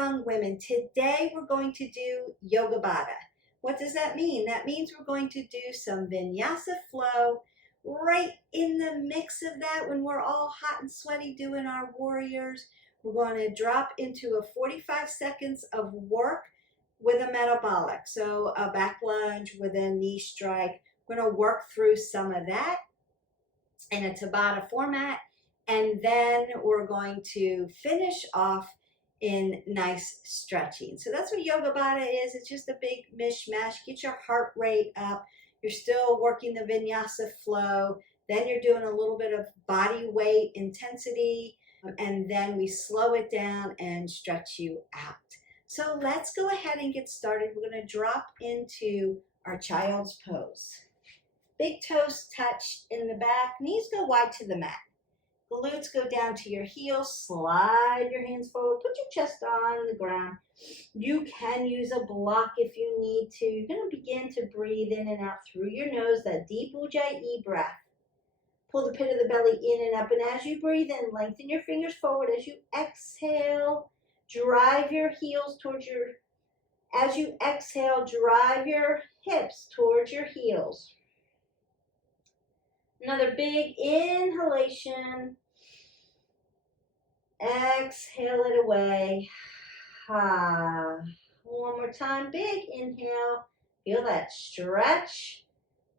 strong women. Today we're going to do Yogabata. What does that mean? That means we're going to do some vinyasa flow right in the mix of that when we're all hot and sweaty doing our warriors. We're going to drop into a 45 seconds of work with a metabolic. So a back lunge with a knee strike. We're going to work through some of that in a tabata format. And then we're going to finish off in nice stretching. So that's what Yogabata is. It's just a big mishmash. Get your heart rate up. You're still working the vinyasa flow. Then you're doing a little bit of body weight intensity. And then we slow it down and stretch you out. So let's go ahead and get started. We're going to drop into our child's pose. Big toes touch in the back. Knees go wide to the mat. Glutes go down to your heels. Slide your hands forward. Put your chest on the ground. You can use a block if you need to. You're going to begin to breathe in and out through your nose, that deep Ujjayi breath. Pull the pit of the belly in and up. And as you breathe in, lengthen your fingers forward. As you exhale, drive your heels towards your, as you exhale, drive your hips towards your heels. Another big inhalation. Exhale it away. One more time. Big inhale. Feel that stretch.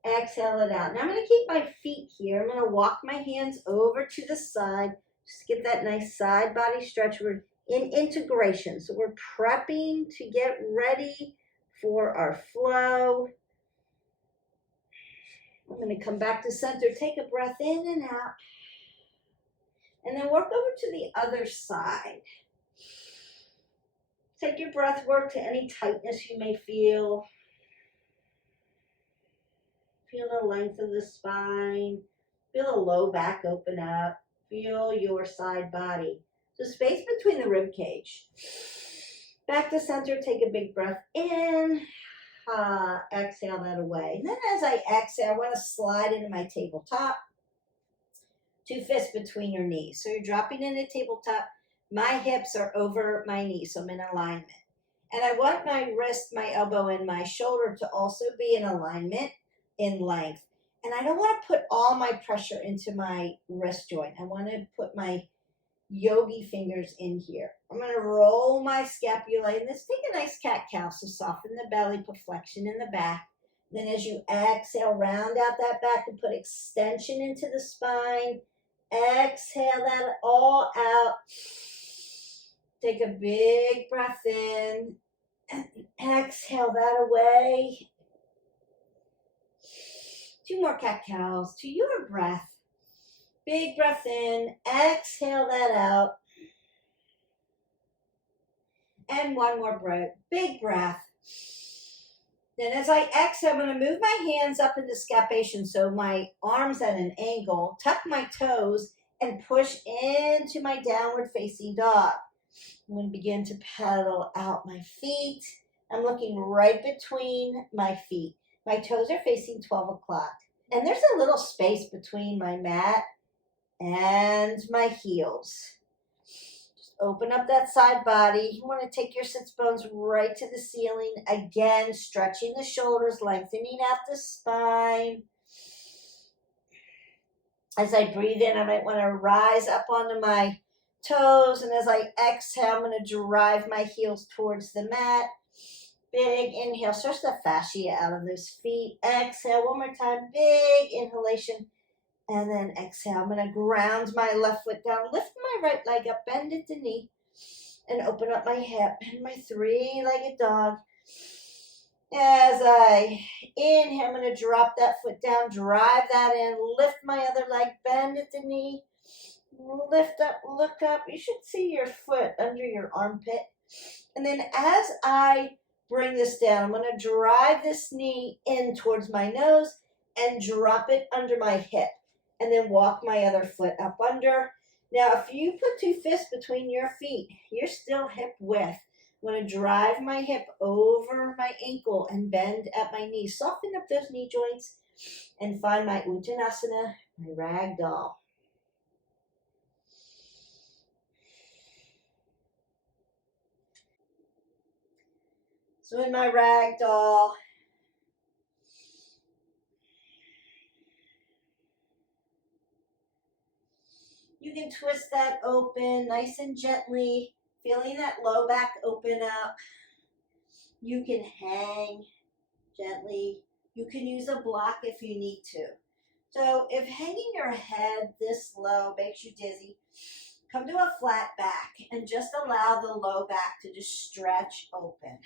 Exhale it out. Now I'm going to keep my feet here. I'm going to walk my hands over to the side. Just get that nice side body stretch. We're in integration. So we're prepping to get ready for our flow. I'm going to come back to center. Take a breath in and out. And then work over to the other side. Take your breath work to any tightness you may feel. Feel the length of the spine. Feel the low back open up. Feel your side body. So space between the rib cage. Back to center. Take a big breath in. Exhale that away. And then as I exhale, I want to slide into my tabletop. Two fists between your knees. So you're dropping in a tabletop. My hips are over my knees, so I'm in alignment. And I want my wrist, my elbow, and my shoulder to also be in alignment in length. And I don't want to put all my pressure into my wrist joint. I want to put my yogi fingers in here. I'm going to roll my scapula and let's take a nice cat-cow. So soften the belly, put flexion in the back. Then as you exhale, round out that back and put extension into the spine. Exhale that all out. Take a big breath in and exhale that away. Two more cat-cows to your breath. Big breath in, exhale that out. And one more breath, big breath. Then as I exhale, I'm going to move my hands up into scapation. So my arms at an angle, tuck my toes, and push into my downward facing dog. I'm going to begin to pedal out my feet. I'm looking right between my feet. My toes are facing 12 o'clock. And there's a little space between my mat and my heels. Just open up that side body. You want to take your sits bones right to the ceiling. Again, stretching the shoulders, lengthening out the spine. As I breathe in, I might want to rise up onto my toes. And as I exhale, I'm going to drive my heels towards the mat. Big inhale, stretch the fascia out of those feet. Exhale, one more time, big inhalation. And then exhale, I'm going to ground my left foot down, lift my right leg up, bend at the knee, and open up my hip and my three-legged dog. As I inhale, I'm going to drop that foot down, drive that in, lift my other leg, bend at the knee, lift up, look up. You should see your foot under your armpit. And then as I bring this down, I'm going to drive this knee in towards my nose and drop it under my hip. And then walk my other foot up under. Now, if you put two fists between your feet, you're still hip width. I'm going to drive my hip over my ankle and bend at my knee. Soften up those knee joints and find my Uttanasana, my ragdoll. So in my rag doll, you can twist that open nice and gently, feeling that low back open up. You can hang gently. You can use a block if you need to. So if hanging your head this low makes you dizzy, come to a flat back and just allow the low back to just stretch open.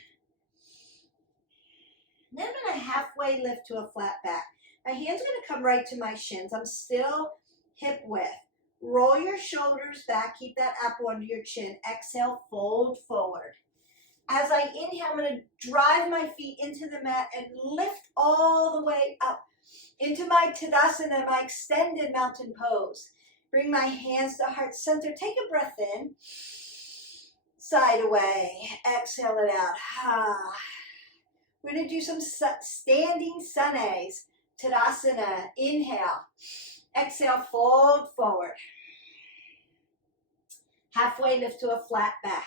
Then I'm going to halfway lift to a flat back. My hands are going to come right to my shins. I'm still hip width. Roll your shoulders back. Keep that apple under your chin. Exhale, fold forward. As I inhale, I'm going to drive my feet into the mat and lift all the way up into my Tadasana, my extended mountain pose. Bring my hands to heart center. Take a breath in. Side away. Exhale it out. We're going to do some standing sunays. Tadasana. Inhale. Exhale, fold forward. Halfway lift to a flat back.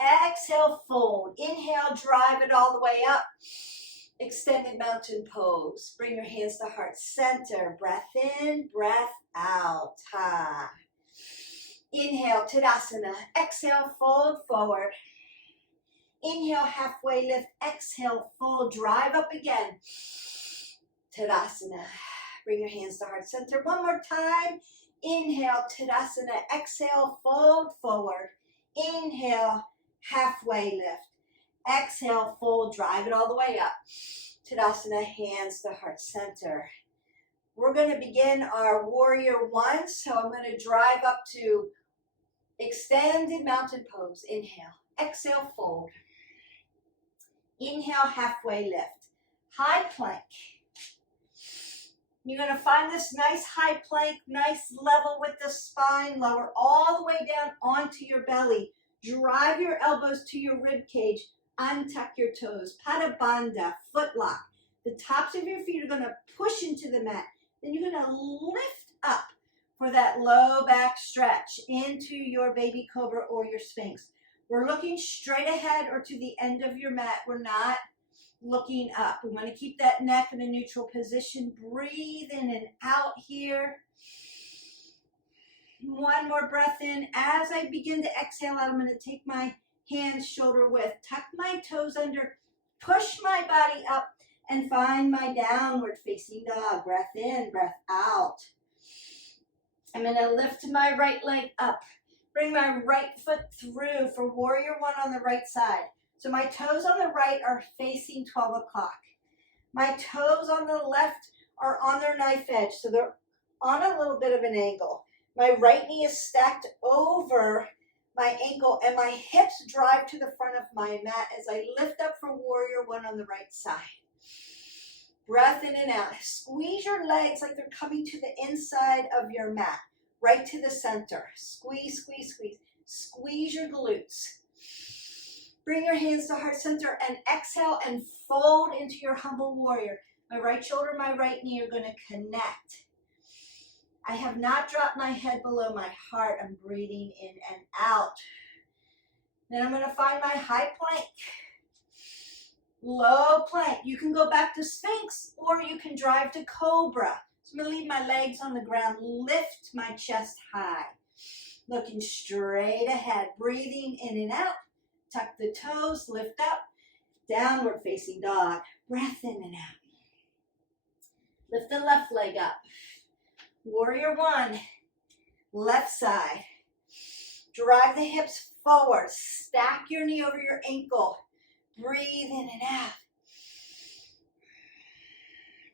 Exhale, fold. Inhale, drive it all the way up. Extended mountain pose. Bring your hands to heart center. Breath in, breath out. Inhale, Tadasana. Exhale, fold forward. Inhale, halfway lift. Exhale, fold. Drive up again. Tadasana. Bring your hands to heart center. One more time. Inhale, Tadasana. Exhale, fold forward. Inhale, halfway lift. Exhale, fold, drive it all the way up. Tadasana, hands to heart center. We're going to begin our warrior one. So I'm going to drive up to extended mountain pose. Inhale. Exhale, fold. Inhale, halfway lift. High plank. You're going to find this nice high plank, nice level with the spine. Lower all the way down onto your belly. Drive your elbows to your rib cage. Untuck your toes. Pada Bandha, foot lock. The tops of your feet are going to push into the mat. Then you're going to lift up for that low back stretch into your baby cobra or your sphinx. We're looking straight ahead or to the end of your mat. We're not looking up. We want to keep that neck in a neutral position. Breathe in and out here. One more breath in. As I begin to exhale out, I'm going to take my hands shoulder width. Tuck my toes under. Push my body up and find my downward facing dog. Breath in, breath out. I'm going to lift my right leg up. Bring my right foot through for warrior one on the right side. So my toes on the right are facing 12 o'clock. My toes on the left are on their knife edge, so they're on a little bit of an angle. My right knee is stacked over my ankle, and my hips drive to the front of my mat as I lift up for warrior one on the right side. Breath in and out. Squeeze your legs like they're coming to the inside of your mat, right to the center. Squeeze, squeeze, squeeze. Squeeze your glutes. Bring your hands to heart center and exhale and fold into your humble warrior. My right shoulder, my right knee are going to connect. I have not dropped my head below my heart. I'm breathing in and out. Then I'm going to find my high plank. Low plank. You can go back to Sphinx or you can drive to Cobra. So I'm going to leave my legs on the ground. Lift my chest high. Looking straight ahead. Breathing in and out. Tuck the toes. Lift up. Downward facing dog. Breath in and out. Lift the left leg up. Warrior one. Left side. Drive the hips forward. Stack your knee over your ankle. Breathe in and out.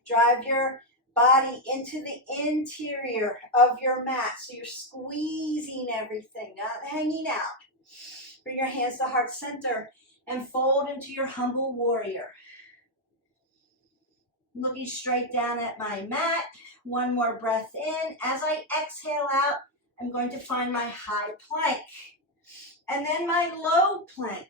Drive your body into the interior of your mat. So you're squeezing everything, not hanging out. Bring your hands to heart center and fold into your humble warrior. Looking straight down at my mat. One more breath in. As I exhale out, I'm going to find my high plank. And then my low plank.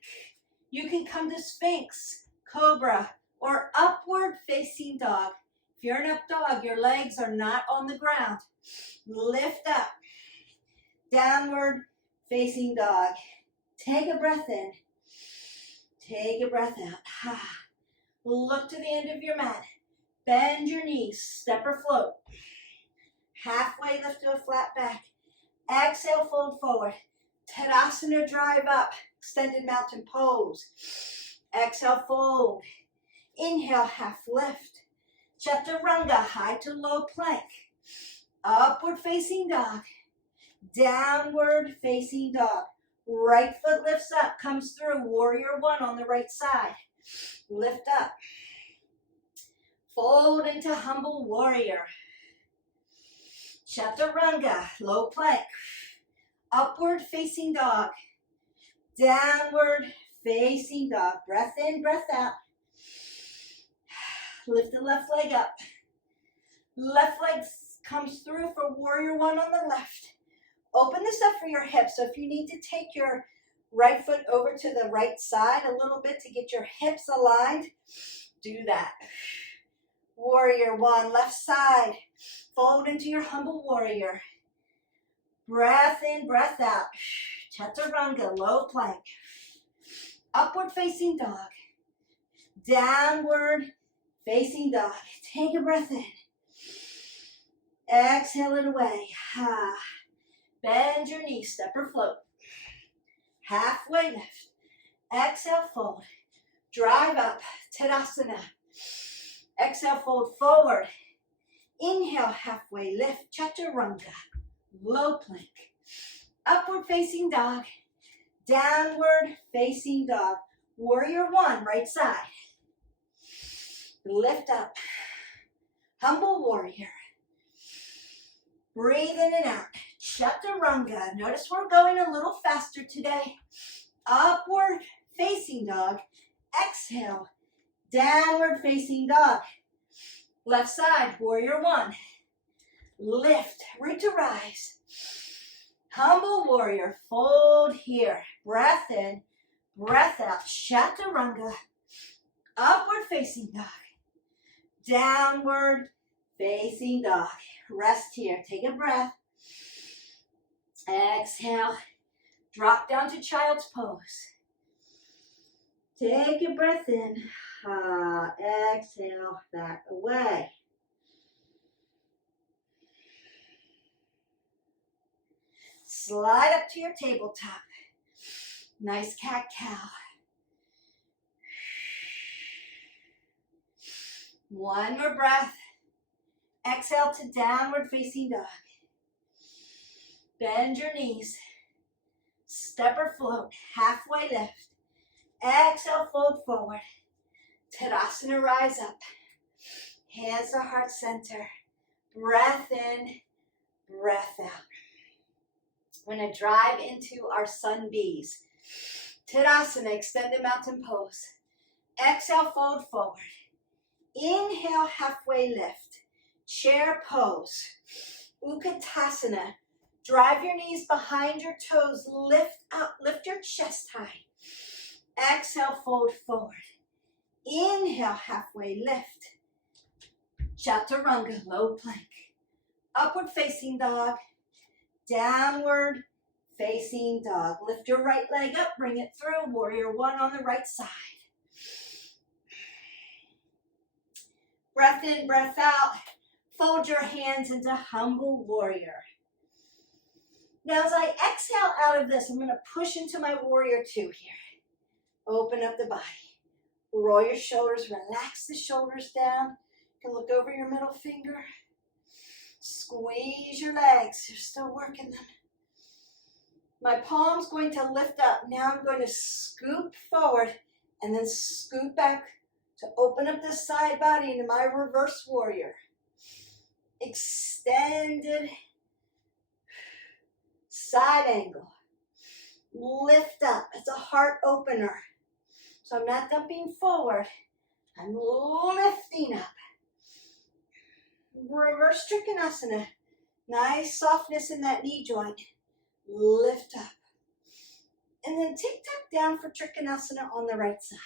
You can come to Sphinx, Cobra, or upward facing dog. If you're an up dog, your legs are not on the ground. Lift up. Downward facing dog. Take a breath in. Take a breath out. Look to the end of your mat. Bend your knees, step or float. Halfway lift to a flat back. Exhale, fold forward. Tadasana, drive up. Extended mountain pose. Exhale, fold. Inhale, half lift. Chaturanga, high to low plank. Upward facing dog. Downward facing dog. Right foot lifts up, comes through. Warrior one on the right side. Lift up. Fold into humble warrior. Chaturanga, low plank. Upward facing dog. Downward facing dog. Breath in, breath out. Lift the left leg up. Left leg comes through for warrior one on the left. Open this up for your hips. So if you need to take your right foot over to the right side a little bit to get your hips aligned, do that. Warrior one, left side. Fold into your humble warrior. Breath in, breath out. Chaturanga, low plank. Upward facing dog. Downward facing dog. Take a breath in. Exhale it away. Bend your knees, step or float. Halfway lift. Exhale, fold. Drive up, Tadasana. Exhale, fold forward. Inhale, halfway lift, Chaturanga. Low plank. Upward facing dog. Downward facing dog. Warrior one, right side. Lift up. Humble warrior. Breathe in and out. Chaturanga. Notice we're going a little faster today. Upward facing dog. Exhale. Downward facing dog. Left side, warrior one. Lift, root to rise. Humble warrior, fold here. Breath in, breath out. Chaturanga. Upward facing dog. Downward facing dog. Rest here, take a breath. Exhale, drop down to child's pose. Take a breath in. Exhale, back away. Slide up to your tabletop. Nice cat-cow. One more breath. Exhale to downward facing dog. Bend your knees. Step or float. Halfway lift. Exhale, fold forward. Tadasana, rise up. Hands to heart center. Breath in, breath out. We're going to drive into our sun bees. Tadasana, extended mountain pose. Exhale, fold forward. Inhale, halfway lift. Chair pose. Utkatasana. Drive your knees behind your toes. Lift up, lift your chest high. Exhale, fold forward. Inhale, halfway lift. Chaturanga, low plank. Upward facing dog. Downward facing dog. Lift your right leg up, bring it through. Warrior one on the right side. Breath in, breath out. Fold your hands into humble warrior. Now as I exhale out of this, I'm going to push into my warrior two here. Open up the body. Roll your shoulders, relax the shoulders down. You can look over your middle finger. Squeeze your legs, you're still working them. My palm's going to lift up. Now I'm going to scoop forward and then scoop back to open up the side body into my reverse warrior. Extended side angle. Lift up. It's a heart opener. So I'm not dumping forward. I'm lifting up. Reverse Trikonasana. Nice softness in that knee joint. Lift up. And then tic-tac down for Trikonasana on the right side.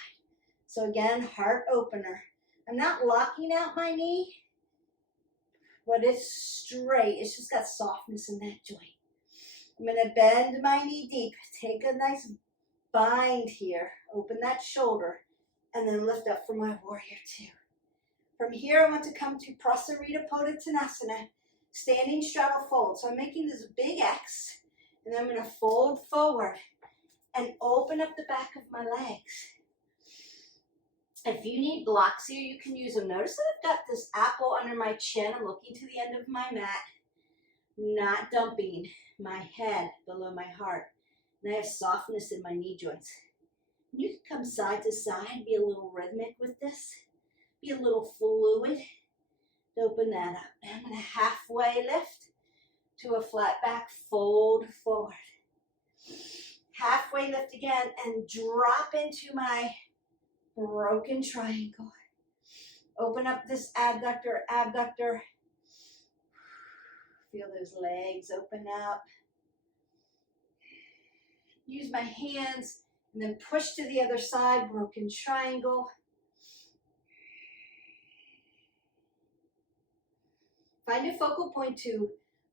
So again, heart opener. I'm not locking out my knee, but it's straight. It's just got softness in that joint. I'm going to bend my knee deep. Take a nice bind here, open that shoulder, and then lift up for my warrior two. From here, I want to come to Prasarita Pottanasana, standing straddle fold. So I'm making this big X, and then I'm going to fold forward and open up the back of my legs. If you need blocks here, you can use them. Notice that I've got this apple under my chin. I'm looking to the end of my mat, not dumping my head below my heart. And I have softness in my knee joints. You can come side to side, be a little rhythmic with this. Be a little fluid. Open that up. And I'm going to halfway lift to a flat back, fold forward. Halfway lift again and drop into my broken triangle. Open up this adductor, abductor. Feel those legs open up. Use my hands and then push to the other side, broken triangle. Find a focal point to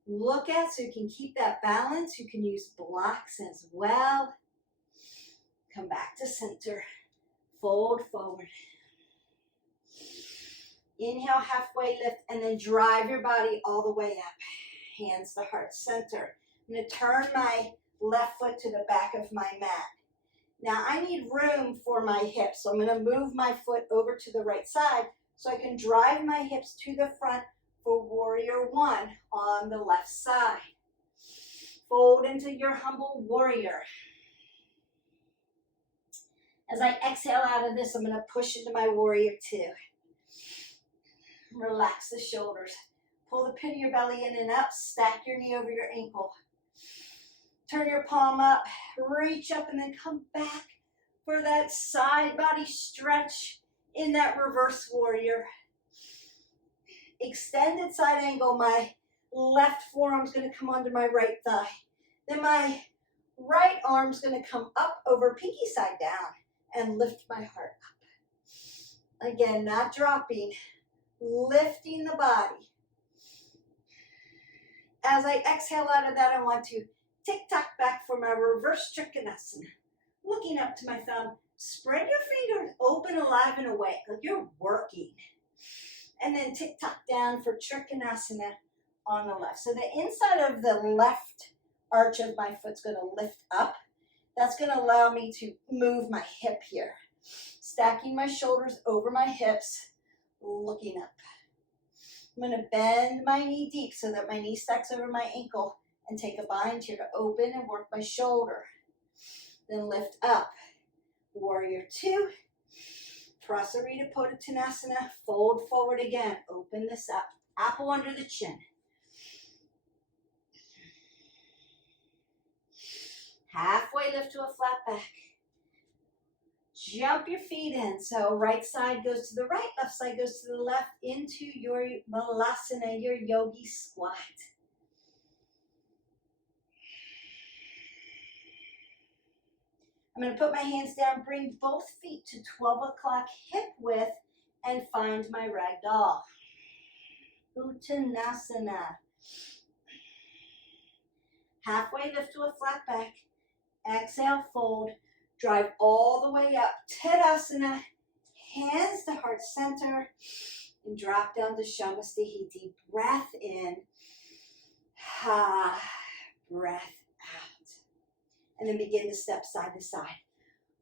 look at so you can keep that balance. You can use blocks as well. Come back to center. Fold forward. Inhale, halfway lift, and then drive your body all the way up. Hands to heart center. I'm going to turn my left foot to the back of my mat. Now I need room for my hips, so I'm going to move my foot over to the right side so I can drive my hips to the front for warrior one on the left side. Fold into your humble warrior. As I exhale out of this, I'm going to push into my warrior two. Relax the shoulders. Pull the pit of your belly in and up. Stack your knee over your ankle. Turn your palm up. Reach up and then come back for that side body stretch in that reverse warrior. Extended side angle. My left forearm is going to come onto my right thigh. Then my right arm is going to come up over pinky side down and lift my heart up. Again, not dropping, lifting the body. As I exhale out of that, I want to tick-tock back for my reverse trikonasana. Looking up to my thumb, spread your fingers open, alive, and awake, like you're working. And then tick-tock down for trikonasana on the left. So the inside of the left arch of my foot's going to lift up. That's going to allow me to move my hip here. Stacking my shoulders over my hips, looking up. I'm going to bend my knee deep so that my knee stacks over my ankle and take a bind here to open and work my shoulder. Then lift up. Warrior two. Prasarita Pottanasana. Fold forward again. Open this up. Apple under the chin. Halfway lift to a flat back. Jump your feet in. So right side goes to the right, left side goes to the left into your malasana, your yogi squat. I'm going to put my hands down, bring both feet to 12 o'clock hip width, and find my ragdoll. Uttanasana. Halfway lift to a flat back. Exhale, fold. Drive all the way up. Tadasana. Hands to heart center. And drop down to Shamastihiti. Breath in. Ha. Breath out. And then begin to step side to side.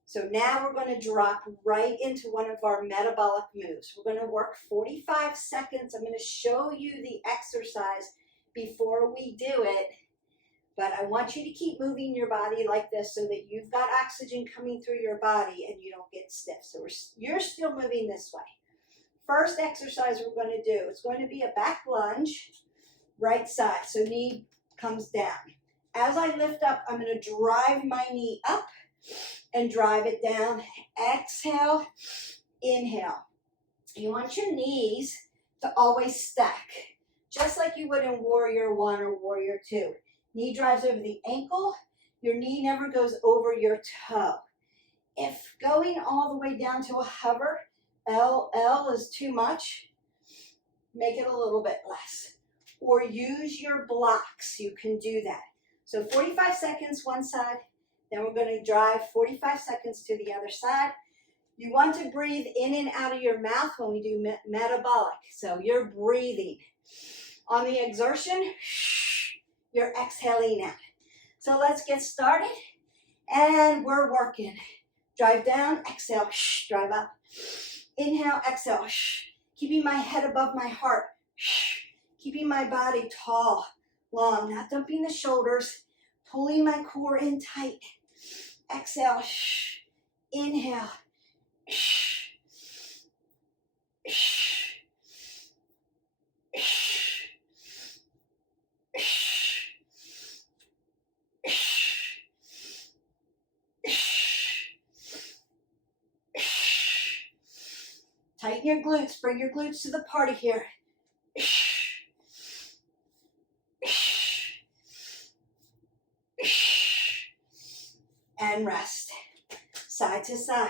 So now we're going to drop right into one of our metabolic moves. We're going to work 45 seconds. I'm going to show you the exercise before we do it. But I want you to keep moving your body like this so that you've got oxygen coming through your body and you don't get stiff. So you're still moving this way. First exercise we're going to do, it's going to be a back lunge, right side. So knee comes down. As I lift up, I'm going to drive my knee up and drive it down. Exhale, inhale. You want your knees to always stack, just like you would in warrior one or warrior two. Knee drives over the ankle. Your knee never goes over your toe. If going all the way down to a hover, L is too much, make it a little bit less. Or use your blocks. You can do that. So 45 seconds one side, Then we're going to drive 45 seconds to the other side. You want to breathe in and out of your mouth when we do metabolic. So you're breathing. On the exertion, you're exhaling out. So let's get started. And we're working. Drive down, exhale, drive up. Inhale, exhale, keeping my head above my heart. Keeping my body tall, long, not dumping the shoulders. Pulling my core in tight. Exhale, inhale. Tighten your glutes, bring your glutes to the party here. And rest. Side to side.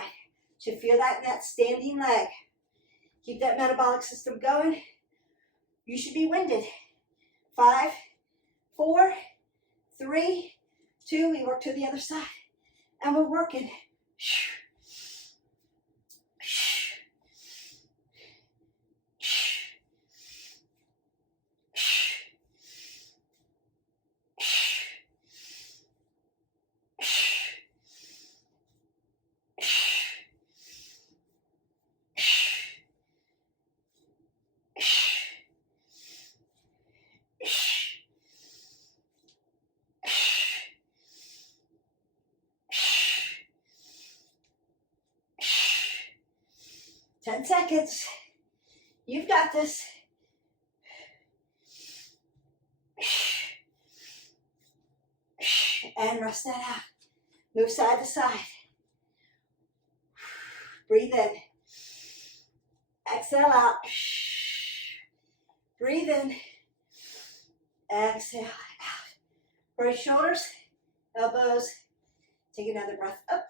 Should feel that in that standing leg. Keep that metabolic system going. You should be winded. 5, 4, 3, 2. We work to the other side. And we're working. Ten seconds. You've got this. And rest that out. Move side to side. Breathe in. Exhale out. Breathe in. Exhale out. Brace shoulders, elbows. Take another breath up.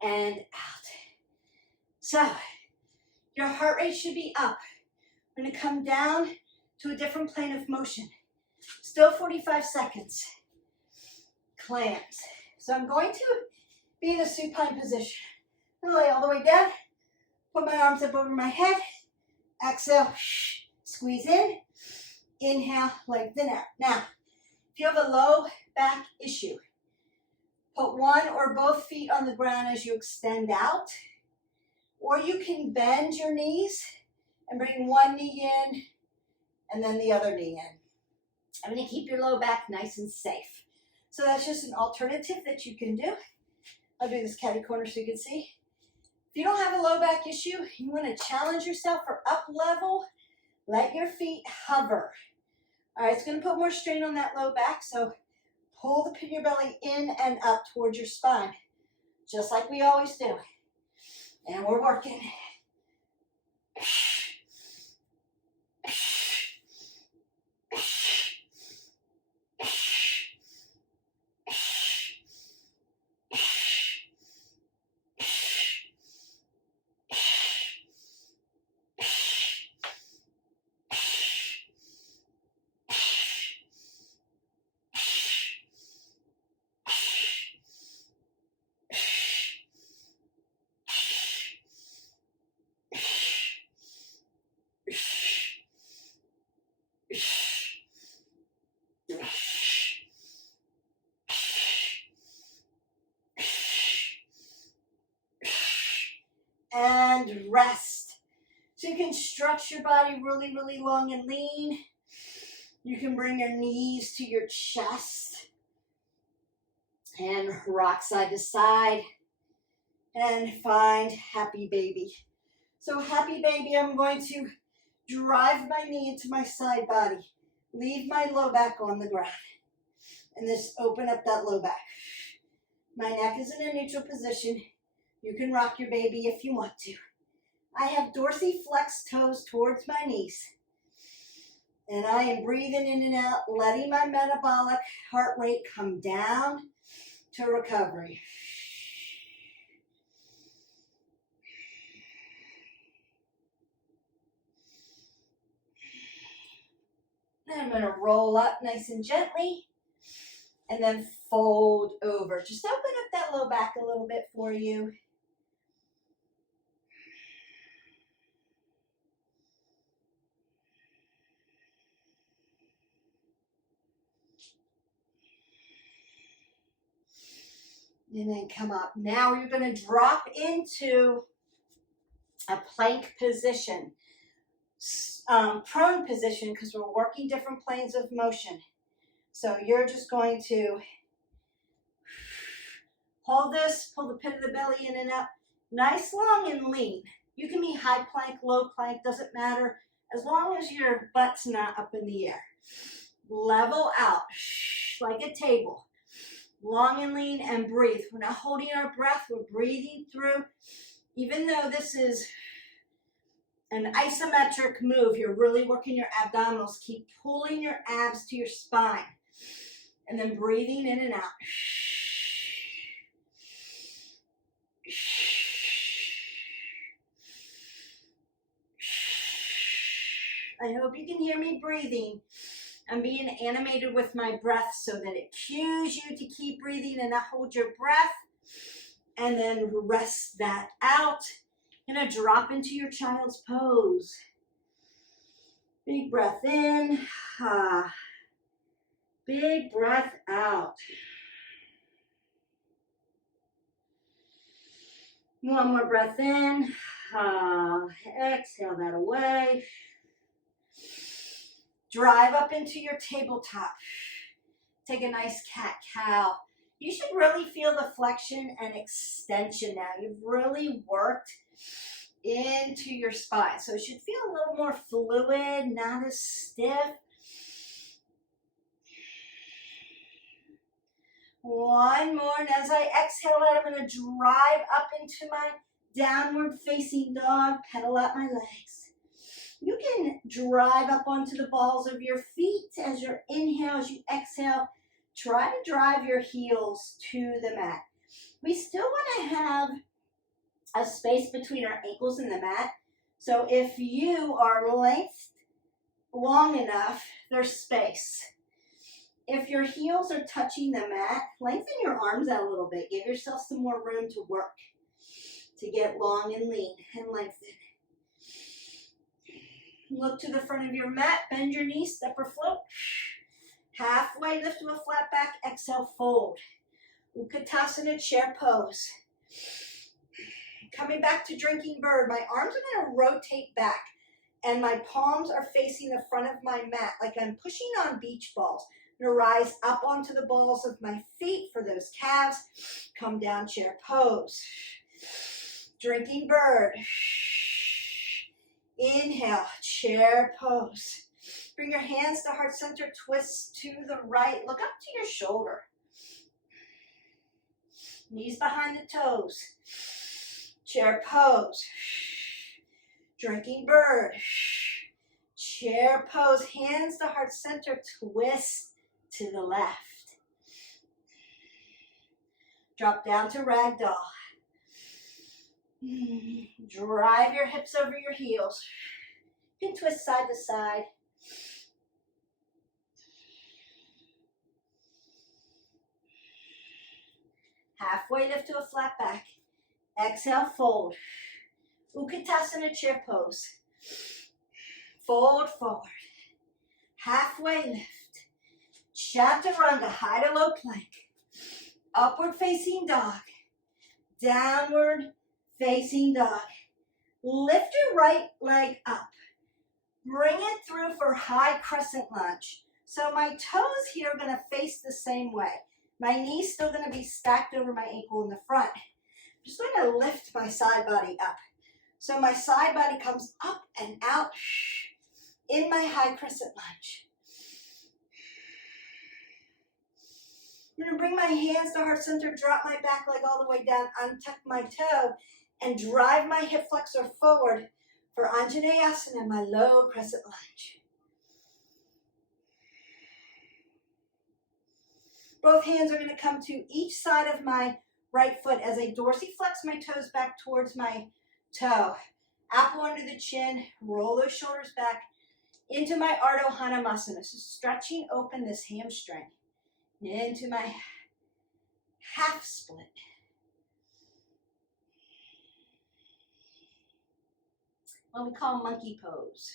And out. So, your heart rate should be up. We're going to come down to a different plane of motion. Still 45 seconds. Clams. So I'm going to be in a supine position. I'm going to lay all the way down. Put my arms up over my head. Exhale. Squeeze in. Inhale. Lengthen out. Now, if you have a low back issue, put one or both feet on the ground as you extend out. Or you can bend your knees and bring one knee in and then the other knee in. I'm going to keep your low back nice and safe. So that's just an alternative that you can do. I'll do this catty corner so you can see. If you don't have a low back issue, you want to challenge yourself for up level. Let your feet hover. All right, it's going to put more strain on that low back. So pull the pit of your belly in and up towards your spine, just like we always do. And we're working. And rest. So you can stretch your body really, really long and lean. You can bring your knees to your chest and rock side to side and find happy baby. So happy baby, I'm going to drive my knee into my side body. Leave my low back on the ground. And just open up that low back. My neck is in a neutral position. You can rock your baby if you want to. I have dorsiflexed toes towards my knees. And I am breathing in and out, letting my metabolic heart rate come down to recovery. Then I'm going to roll up nice and gently and then fold over. Just open up that low back a little bit for you. And then come up. Now you're going to drop into a plank position, prone position, because we're working different planes of motion. So you're just going to hold this, pull the pit of the belly in and up, nice, long, and lean. You can be high plank, low plank, doesn't matter, as long as your butt's not up in the air. Level out, like a table. Long and lean, and breathe. We're not holding our breath, we're breathing through. Even though this is an isometric move, you're really working your abdominals. Keep pulling your abs to your spine. And then breathing in and out. I hope you can hear me breathing. I'm being animated with my breath so that it cues you to keep breathing and not hold your breath. And then rest that out. Gonna drop into your child's pose. Big breath in. Big breath out. One more breath in. Exhale that away. Drive up into your tabletop. Take a nice cat-cow. You should really feel the flexion and extension now. You've really worked into your spine. So it should feel a little more fluid, not as stiff. One more, and as I exhale out, I'm going to drive up into my downward facing dog, pedal out my legs. You can drive up onto the balls of your feet as you inhale, as you exhale. Try to drive your heels to the mat. We still want to have a space between our ankles and the mat. So if you are length long enough, there's space. If your heels are touching the mat, lengthen your arms out a little bit. Give yourself some more room to work, to get long and lean and lengthen. Look to the front of your mat, bend your knees, step or float. Halfway lift to a flat back, exhale, fold. Utkatasana, chair pose. Coming back to drinking bird, my arms are going to rotate back and my palms are facing the front of my mat like I'm pushing on beach balls. I'm going to rise up onto the balls of my feet for those calves. Come down, chair pose. Drinking bird. Inhale, chair pose. Bring your hands to heart center, twist to the right. Look up to your shoulder. Knees behind the toes. Chair pose. Drinking bird. Chair pose. Hands to heart center, twist to the left. Drop down to ragdoll. Drive your hips over your heels. You can twist side to side. Halfway lift to a flat back. Exhale, fold. Utkatasana, chair pose. Fold forward. Halfway lift. Chaturanga, high to low plank. Upward facing dog. Downward facing dog. Lift your right leg up. Bring it through for high crescent lunge. So my toes here are going to face the same way. My knee's still going to be stacked over my ankle in the front. I'm just going to lift my side body up. So my side body comes up and out in my high crescent lunge. I'm going to bring my hands to heart center, drop my back leg all the way down, untuck my toe, and drive my hip flexor forward for Anjaneyasana, my low crescent lunge. Both hands are going to come to each side of my right foot as I dorsiflex my toes back towards my toe. Apple under the chin, roll those shoulders back into my Ardha Hanumasana. So stretching open this hamstring. Into my half split. What we call monkey pose.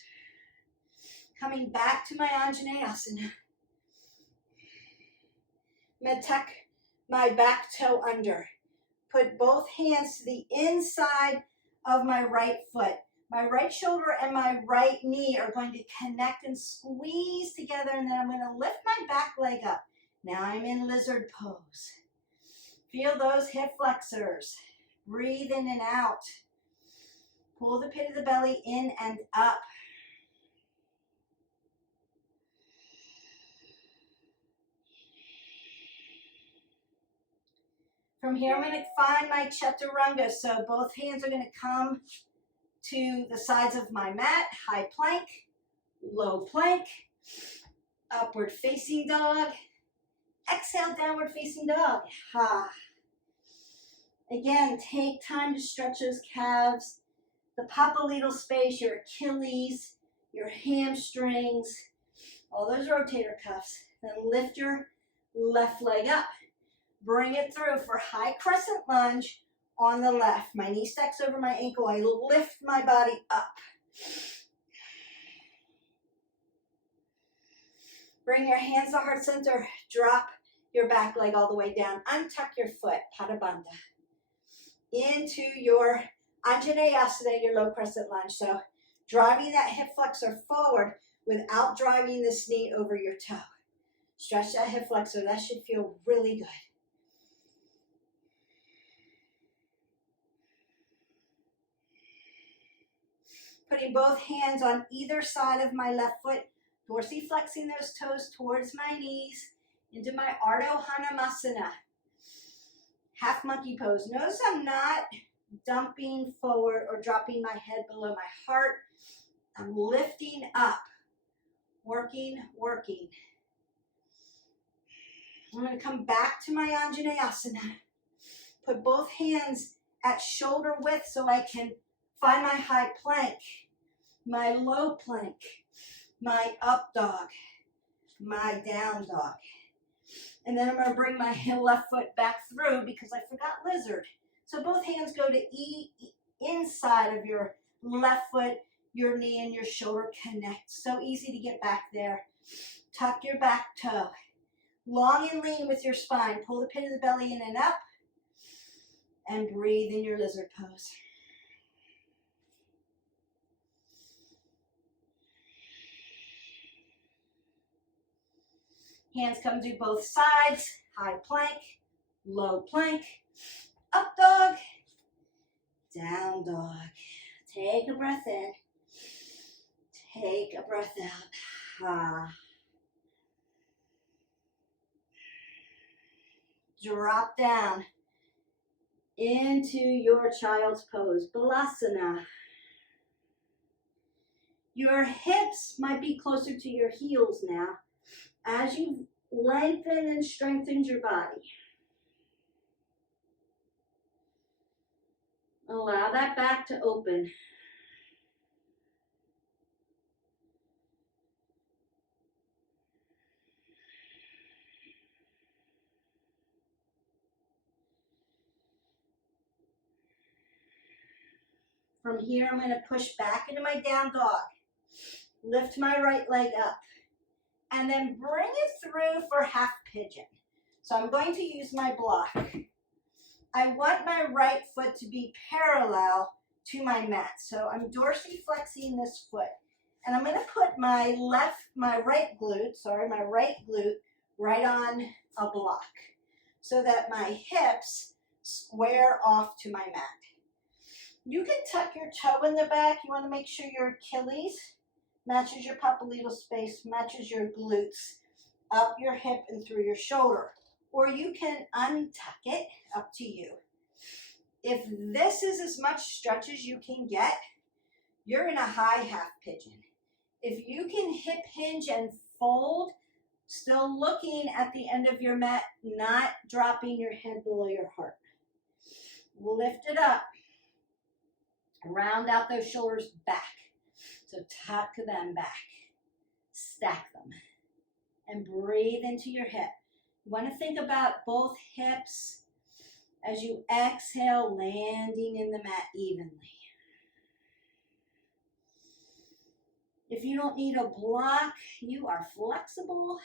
Coming back to my Anjaneyasana. I'm going to tuck my back toe under. Put both hands to the inside of my right foot. My right shoulder and my right knee are going to connect and squeeze together, and then I'm going to lift my back leg up. Now I'm in lizard pose. Feel those hip flexors. Breathe in and out. Pull the pit of the belly in and up. From here, I'm going to find my chaturanga. So both hands are going to come to the sides of my mat. High plank, low plank, upward facing dog. Exhale, downward facing dog. Ha. Again, take time to stretch those calves, the popliteal space, your Achilles, your hamstrings, all those rotator cuffs. Then lift your left leg up. Bring it through for high crescent lunge on the left. My knee stacks over my ankle. I lift my body up. Bring your hands to heart center. Drop your back leg all the way down. Untuck your foot, Pada Bandha. Into your Anjaneyasana, your low crescent lunge. So driving that hip flexor forward without driving this knee over your toe. Stretch that hip flexor. That should feel really good. Putting both hands on either side of my left foot, dorsiflexing those toes towards my knees, into my Ardha Hanumasana. Half monkey pose. Notice I'm not dumping forward or dropping my head below my heart. I'm lifting up, working, working. I'm going to come back to my Anjaneyasana. Put both hands at shoulder width so I can find my high plank, my low plank, my up dog, my down dog. And then I'm going to bring my left foot back through because I forgot lizard. So both hands go to inside of your left foot, your knee and your shoulder connect. So easy to get back there. Tuck your back toe. Long and lean with your spine. Pull the pit of the belly in and up. And breathe in your lizard pose. Hands come to both sides. High plank, low plank, up dog, down dog. Take a breath in. Take a breath out. Ah. Drop down into your child's pose, Balasana. Your hips might be closer to your heels now as you lengthen and strengthen your body. Allow that back to open. From here, I'm going to push back into my down dog. Lift my right leg up. And then bring it through for half pigeon. So I'm going to use my block. I want my right foot to be parallel to my mat. So I'm dorsiflexing this foot. And I'm going to put my right glute right on a block so that my hips square off to my mat. You can tuck your toe in the back. You want to make sure your Achilles matches your popliteal space, matches your glutes, up your hip and through your shoulder. Or you can untuck it, up to you. If this is as much stretch as you can get, you're in a high half pigeon. If you can hip hinge and fold, still looking at the end of your mat, not dropping your head below your heart. Lift it up. Round out those shoulders back. So tuck them back. Stack them. And breathe into your hip. You want to think about both hips as you exhale, landing in the mat evenly. If you don't need a block, you are flexible,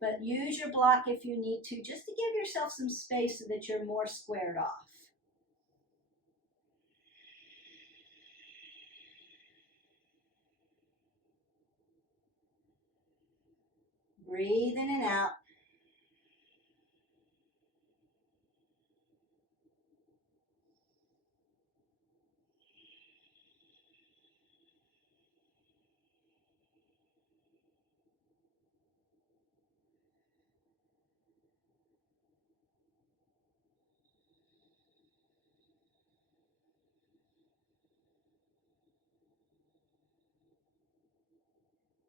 but use your block if you need to, just to give yourself some space so that you're more squared off. Breathe in and out.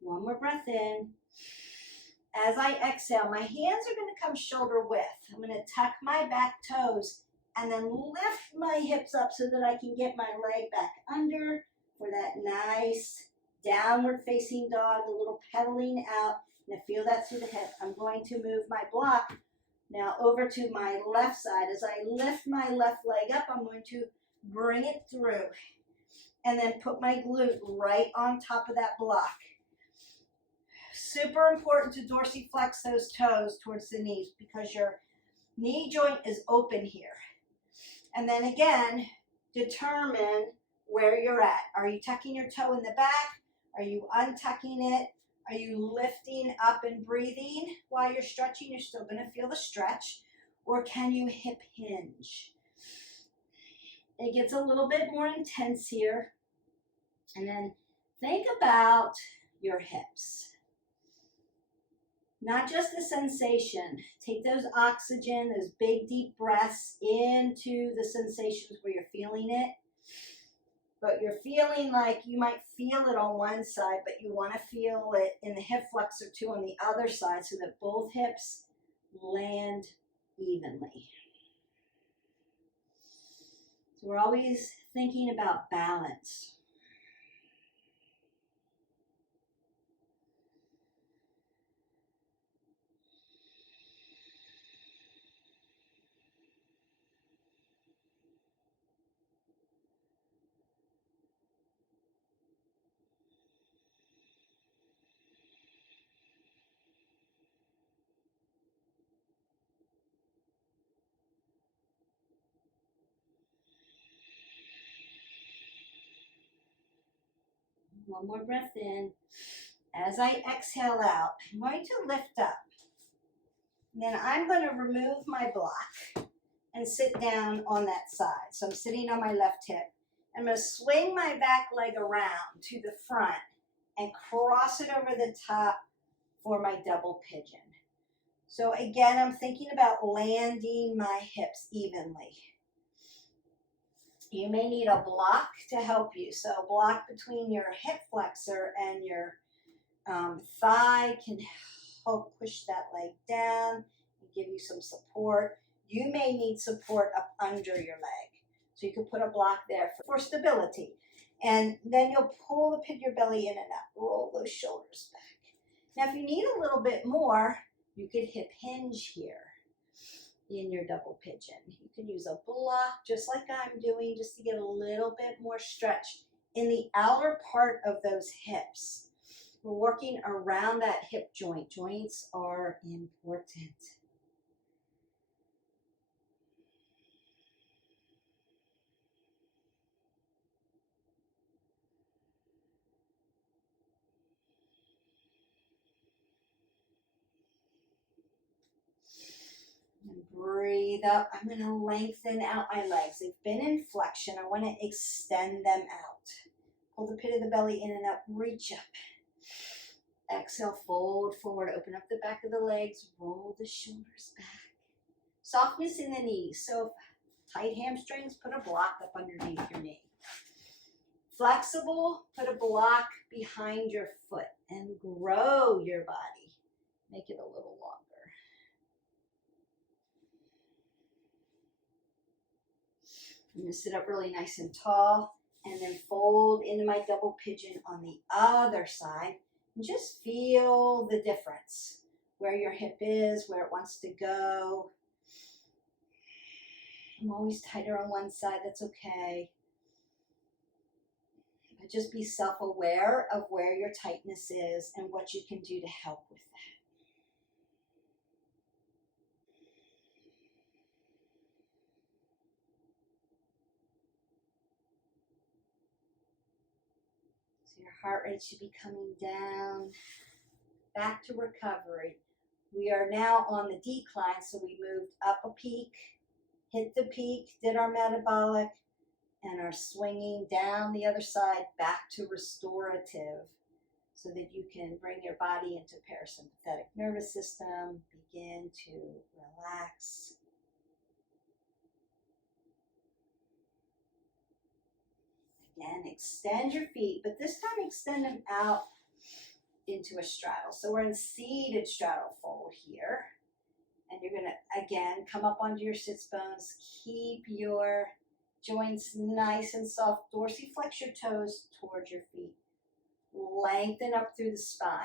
One more breath in. As I exhale, my hands are going to come shoulder width. I'm going to tuck my back toes and then lift my hips up so that I can get my leg back under for that nice downward facing dog, a little pedaling out. And feel that through the hip. I'm going to move my block now over to my left side. As I lift my left leg up, I'm going to bring it through and then put my glute right on top of that block. Super important to dorsiflex those toes towards the knees because your knee joint is open here. And then again, determine where you're at. Are you tucking your toe in the back? Are you untucking it? Are you lifting up and breathing while you're stretching? You're still going to feel the stretch. Or can you hip hinge? It gets a little bit more intense here. And then think about your hips. Not just the sensation. Take those oxygen, those big deep breaths into the sensations where you're feeling it. But you're feeling like you might feel it on one side, but you want to feel it in the hip flexor too on the other side so that both hips land evenly. So we're always thinking about balance. One more breath in. As I exhale out, I'm going to lift up. And then I'm going to remove my block and sit down on that side. So I'm sitting on my left hip. I'm going to swing my back leg around to the front and cross it over the top for my double pigeon. So again, I'm thinking about landing my hips evenly. You may need a block to help you. So a block between your hip flexor and your thigh can help push that leg down and give you some support. You may need support up under your leg. So you can put a block there for stability. And then you'll pin your belly in and up, roll those shoulders back. Now if you need a little bit more, you could hip hinge here in your double pigeon. You can use a block just like I'm doing just to get a little bit more stretch in the outer part of those hips. We're working around that hip joint. Joints are important. And breathe up. I'm going to lengthen out my legs. They've been in flexion. I want to extend them out. Pull the pit of the belly in and up. Reach up. Exhale, fold forward. Open up the back of the legs. Roll the shoulders back. Softness in the knees. So tight hamstrings, put a block up underneath your knee. Flexible, put a block behind your foot and grow your body. Make it a little longer. I'm going to sit up really nice and tall and then fold into my double pigeon on the other side and just feel the difference. where your hip is, where it wants to go. I'm always tighter on one side, that's okay. But just be self-aware of where your tightness is and what you can do to help with that. So your heart rate should be coming down. Back to recovery. We are now on the decline, so we moved up a peak, hit the peak, did our metabolic, and are swinging down the other side back to restorative so that you can bring your body into parasympathetic nervous system, begin to relax. Again, extend your feet, but this time extend them out into a straddle. So we're in seated straddle fold here. And you're gonna, again, come up onto your sits bones. Keep your joints nice and soft. Dorsiflex your toes towards your feet. Lengthen up through the spine.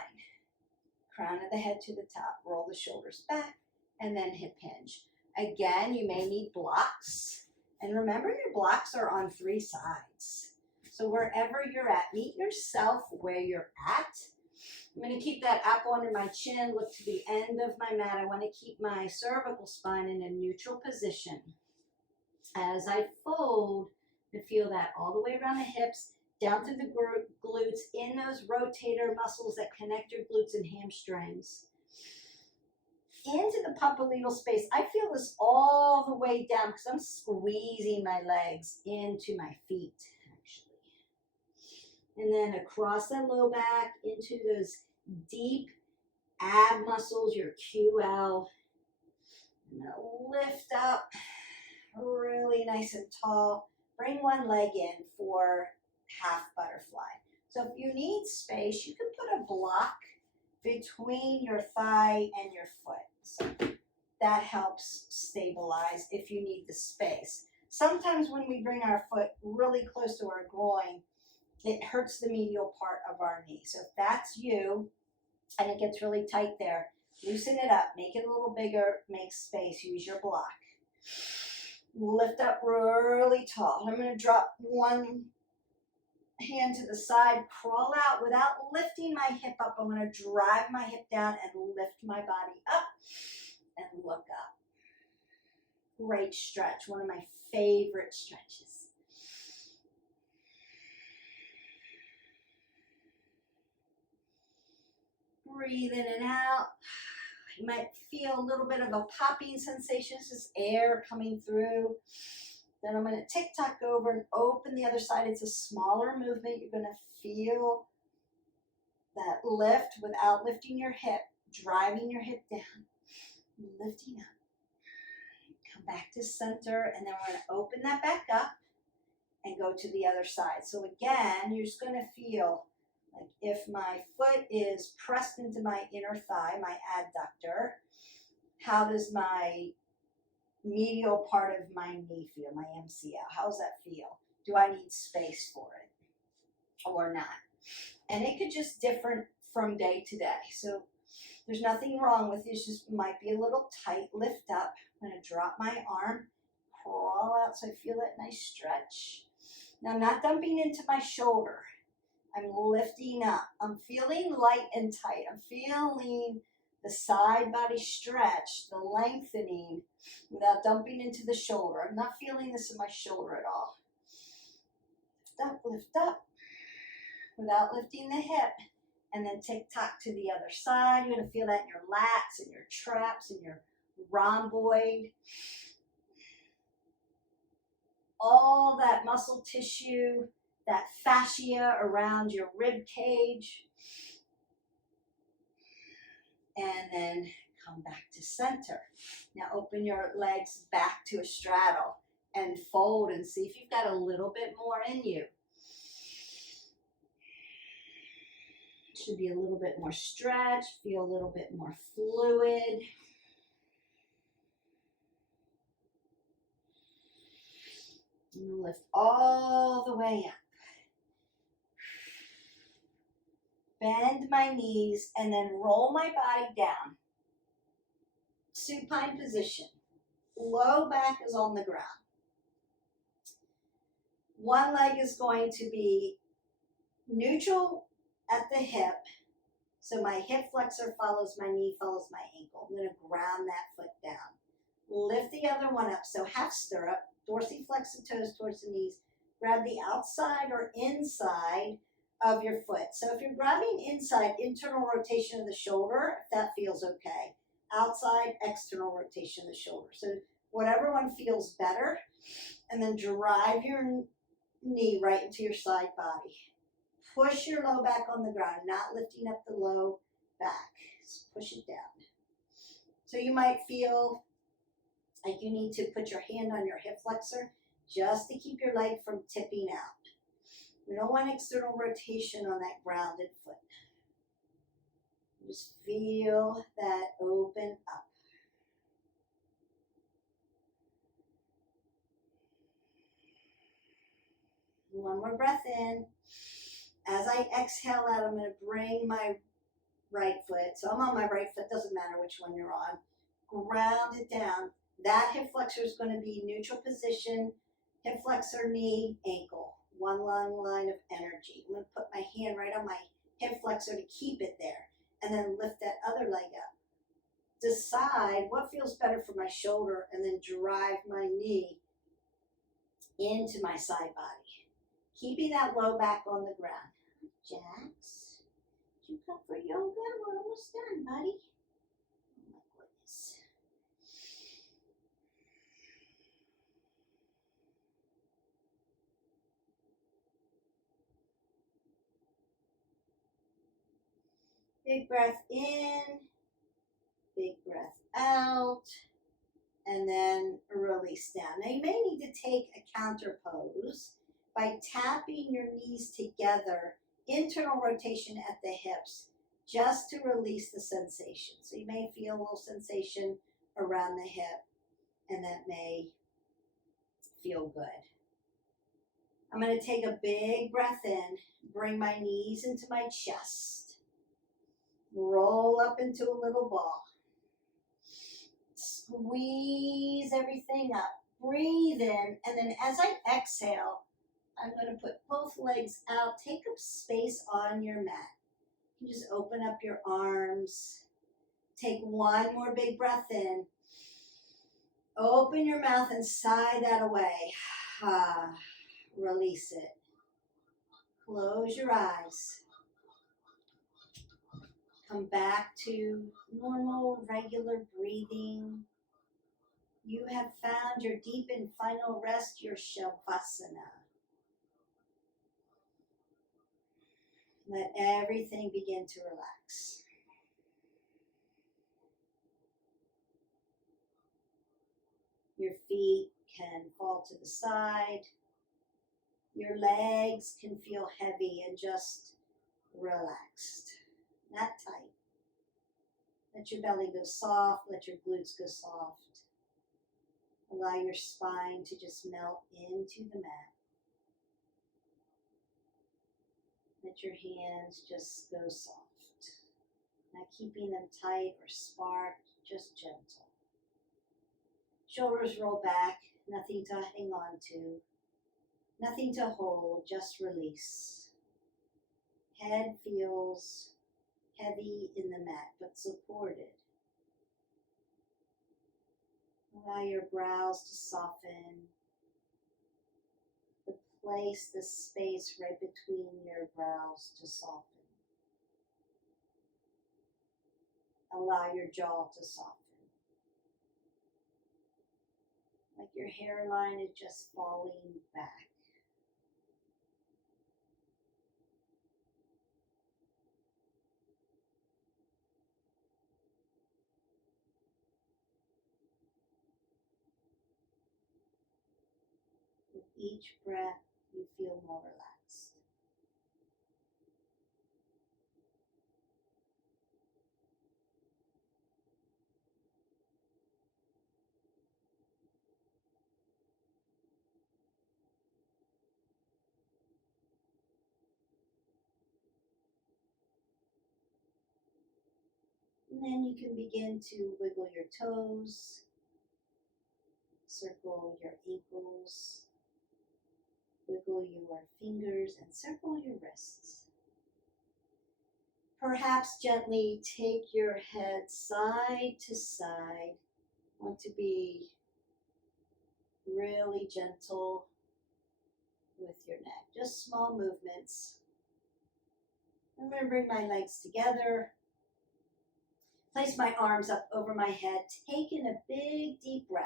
Crown of the head to the top. Roll the shoulders back and then hip hinge. Again, you may need blocks. And remember, your blocks are on 3 sides. So wherever you're at, meet yourself where you're at. I'm going to keep that apple under my chin, look to the end of my mat. I want to keep my cervical spine in a neutral position. As I fold, to feel that all the way around the hips, down through the glutes, in those rotator muscles that connect your glutes and hamstrings. Into the popliteal space. I feel this all the way down because I'm squeezing my legs into my feet, actually. And then across that low back into those deep ab muscles, your QL. And lift up really nice and tall. Bring one leg in for half butterfly. So if you need space, you can put a block between your thigh and your foot. So that helps stabilize if you need the space. Sometimes when we bring our foot really close to our groin, it hurts the medial part of our knee. So if that's you and it gets really tight there, loosen it up, make it a little bigger, make space, use your block. Lift up really tall. I'm going to drop one hand to the side, crawl out without lifting my hip up. I'm going to drive my hip down and lift my body up and look up. Great stretch, one of my favorite stretches. Breathe in and out. You might feel a little bit of a popping sensation. This is air coming through. Then I'm going to tick-tock over and open the other side. It's a smaller movement. You're going to feel that lift without lifting your hip, driving your hip down, lifting up. Come back to center, and then we're going to open that back up and go to the other side. So again, you're just going to feel like if my foot is pressed into my inner thigh, my adductor, how does my medial part of my knee feel, my MCL? How does that feel? Do I need space for it or not? And it could just differ from day to day. So there's nothing wrong with it. It just might be a little tight. Lift up. I'm going to drop my arm, crawl out so I feel that nice stretch. Now I'm not dumping into my shoulder. I'm lifting up. I'm feeling light and tight. I'm feeling the side body stretch, the lengthening without dumping into the shoulder. I'm not feeling this in my shoulder at all. Lift up without lifting the hip. And then tick-tock to the other side. You're going to feel that in your lats and your traps and your rhomboid. All that muscle tissue, that fascia around your rib cage. And then come back to center. Now open your legs back to a straddle and fold and see if you've got a little bit more in you. Should be a little bit more stretch, feel a little bit more fluid. And lift all the way up. Bend my knees and then roll my body down. supine position. Low back is on the ground. One leg is going to be neutral at the hip. So my hip flexor follows my knee, follows my ankle. I'm going to ground that foot down. Lift the other one up. So half stirrup, dorsiflex the toes towards the knees. Grab the outside or inside of your foot. So if you're grabbing inside, internal rotation of the shoulder, if that feels okay. Outside, external rotation of the shoulder. So whatever one feels better. And then drive your knee right into your side body. Push your low back on the ground, not lifting up the low back. Just push it down. So you might feel like you need to put your hand on your hip flexor just to keep your leg from tipping out. We don't want external rotation on that grounded foot. Just feel that open up. One more breath in. As I exhale out, I'm going to bring my right foot. So I'm on my right foot, doesn't matter which one you're on. Ground it down. That hip flexor is going to be neutral position, hip flexor, knee, ankle. One long line of energy. I'm going to put my hand right on my hip flexor to keep it there. And then lift that other leg up. Decide what feels better for my shoulder and then drive my knee into my side body. Keeping that low back on the ground. Jax, did you come for yoga? We're almost done, buddy. Oh my goodness. Big breath in, big breath out, and then release down. Now you may need to take a counter pose by tapping your knees together, internal rotation at the hips, just to release the sensation. So you may feel a little sensation around the hip, and that may feel good. I'm going to take a big breath in, bring my knees into my chest, roll up into a little ball, squeeze everything up, breathe in, and then as I exhale, I'm going to put both legs out. Take up space on your mat. You just open up your arms. Take one more big breath in. Open your mouth and sigh that away. Release it. Close your eyes. Come back to normal, regular breathing. You have found your deep and final rest, your Shavasana. Let everything begin to relax. Your feet can fall to the side. Your legs can feel heavy and just relaxed, not tight. Let your belly go soft. Let your glutes go soft. Allow your spine to just melt into the mat. Let your hands just go soft. Not keeping them tight or sparked, just gentle. Shoulders roll back, nothing to hang on to, nothing to hold, just release. Head feels heavy in the mat, but supported. Allow your brows to soften. Place the space right between your brows to soften. Allow your jaw to soften. Like your hairline is just falling back. With each breath, you feel more relaxed. And then you can begin to wiggle your toes, circle your ankles, wiggle your fingers, and circle your wrists. Perhaps gently take your head side to side. Want to be really gentle with your neck. Just small movements. I'm going to bring my legs together. Place my arms up over my head. Take in a big, deep breath.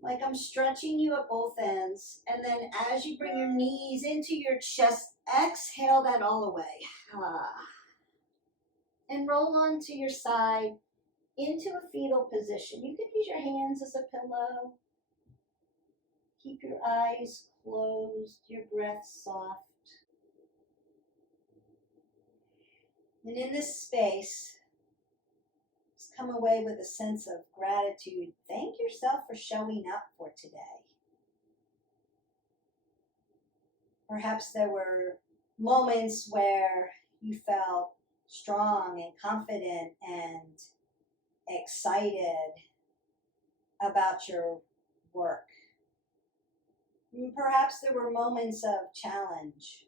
Like I'm stretching you at both ends. And then as you bring your knees into your chest, exhale that all away. And roll onto your side into a fetal position. You can use your hands as a pillow. Keep your eyes closed, your breath soft. And in this space, just come away with a sense of gratitude. Thank yourself for showing up for today. Perhaps there were moments where you felt strong and confident and excited about your work. And perhaps there were moments of challenge.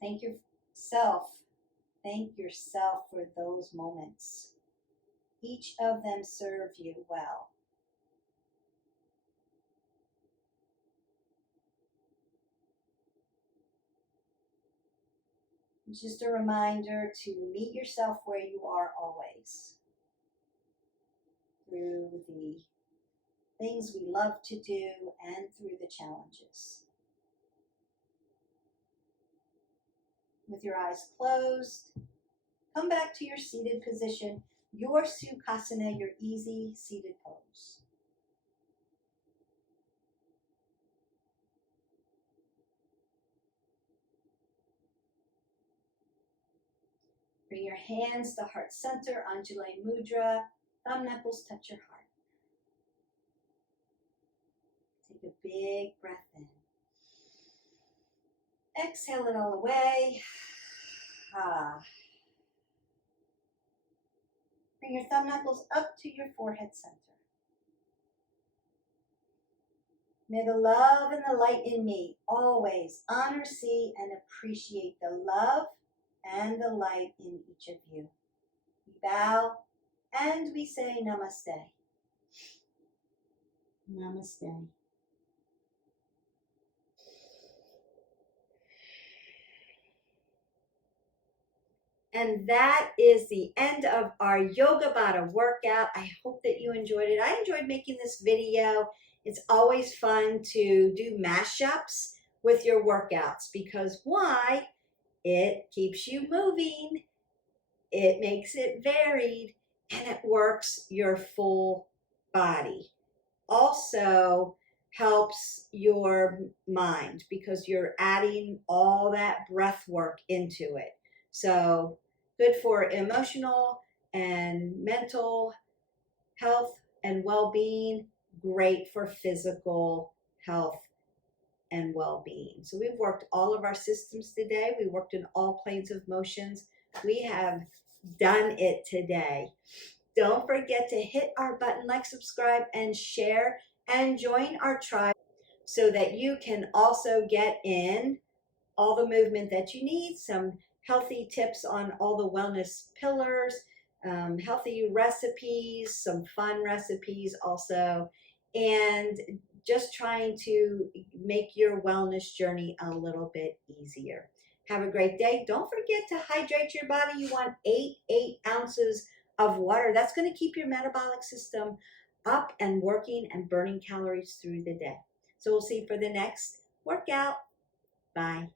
Thank yourself for those moments. Each of them serve you well. It's just a reminder to meet yourself where you are always. Through the things we love to do and through the challenges. With your eyes closed, come back to your seated position, your Sukhasana, your easy seated pose. Bring your hands to heart center, Anjali Mudra. Thumb knuckles touch your heart. Take a big breath in. Exhale it all away. Bring your thumb knuckles up to your forehead center. May the love and the light in me always honor, see, and appreciate the love and the light in each of you. We bow and we say namaste. Namaste. And that is the end of our Yogabata workout. I hope that you enjoyed it. I enjoyed making this video. It's always fun to do mashups with your workouts because why? It keeps you moving, it makes it varied, and it works your full body. Also helps your mind because you're adding all that breath work into it. So good for emotional and mental health and well-being, great for physical health and well-being. So we've worked all of our systems today. We worked in all planes of motions. We have done it today. Don't forget to hit our button, like, subscribe, and share, and join our tribe so that you can also get in all the movement that you need, some healthy tips on all the wellness pillars, healthy recipes, some fun recipes also, and just trying to make your wellness journey a little bit easier. Have a great day. Don't forget to hydrate your body. You want 8 ounces of water. That's going to keep your metabolic system up and working and burning calories through the day. So we'll see you for the next workout. Bye.